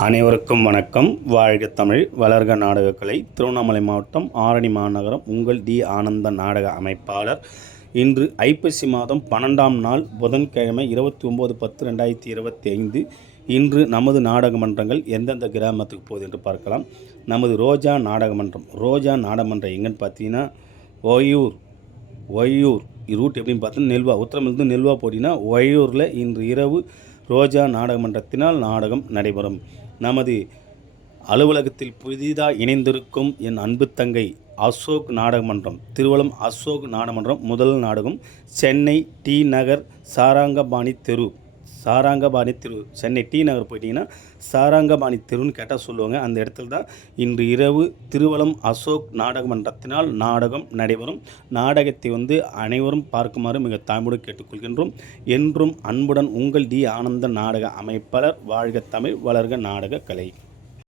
அனைவருக்கும் வணக்கம். வாழ்க தமிழ், வளர்க நாடகக்கலை. திருவண்ணாமலை மாவட்டம் ஆரணி மாநகரம் உங்கள் டி ஆனந்த நாடக அமைப்பாளர். இன்று ஐப்பசி மாதம் 12ஆம் நாள் புதன்கிழமை 29/10/2025. இன்று நமது நாடக மன்றங்கள் எந்தெந்த கிராமத்துக்கு போகுது என்று பார்க்கலாம். நமது ரோஜா நாடகமன்றம் நாடகமன்றம் எங்கன்னு பார்த்தீங்கன்னா ஒய்யூர் ரூட் எப்படின்னு பார்த்தீங்கன்னா நெல்வா, உத்தரமிருந்து நெல்வா போட்டிங்கன்னா ஒய்யூரில் இன்று இரவு ரோஜா நாடகமன்றத்தினால் நாடகம் நடைபெறும். நமது அலுவலகத்தில் புதிதாக இணைந்திருக்கும் என் அன்பு தங்கை அசோக் நாடகமன்றம், திருவலம் அசோக் நாடகமன்றம் முதல் நாடகம் சென்னை டி நகர் சாரங்கபாணி தெரு. சென்னை டி நகர் போயிட்டீங்கன்னா சாரங்கபாணி தெருன்னு கேட்டால் சொல்லுவாங்க. அந்த இடத்துல தான் இன்று இரவு திருவலம் அசோக் நாடகமன்றத்தினால் நாடகம் நடைபெறும். நாடகத்தை அனைவரும் பார்க்குமாறு மிக தாழ்மையோடு கேட்டுக்கொள்கின்றோம். என்றும் அன்புடன் உங்கள் டி ஆனந்த நாடக அமைப்பாளர். வாழ்க தமிழ், வளர்க நாடக கலை.